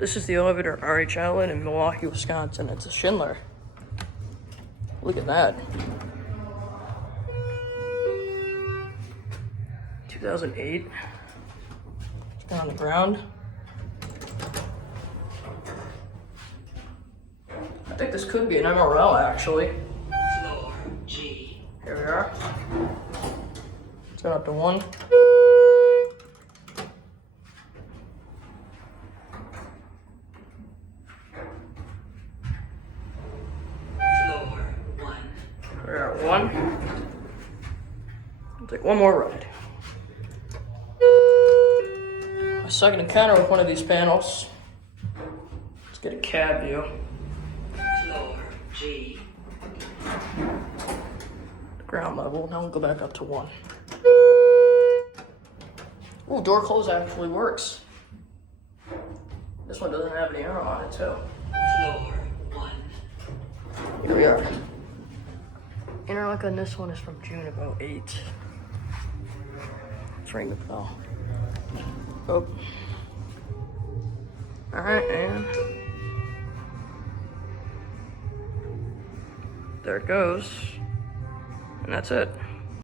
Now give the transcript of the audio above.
This is the elevator RHL in Milwaukee, Wisconsin. It's a Schindler. Look at that. 2008. It's been on the ground. I think this could be an MRL actually. Floor G. Here we are. Let's go up to 1. Floor 1. We're at 1. I'll take one more ride. My second encounter with one of these panels. Let's get a cab view. Floor G. Ground level. Now we'll go back up to 1. Ooh, door close actually works. This one doesn't have any arrow on it too. Floor 1. Here we are. Interlock on this one is from June of 08. Let's ring the bell. Oh. Alright, and there it goes. And that's it.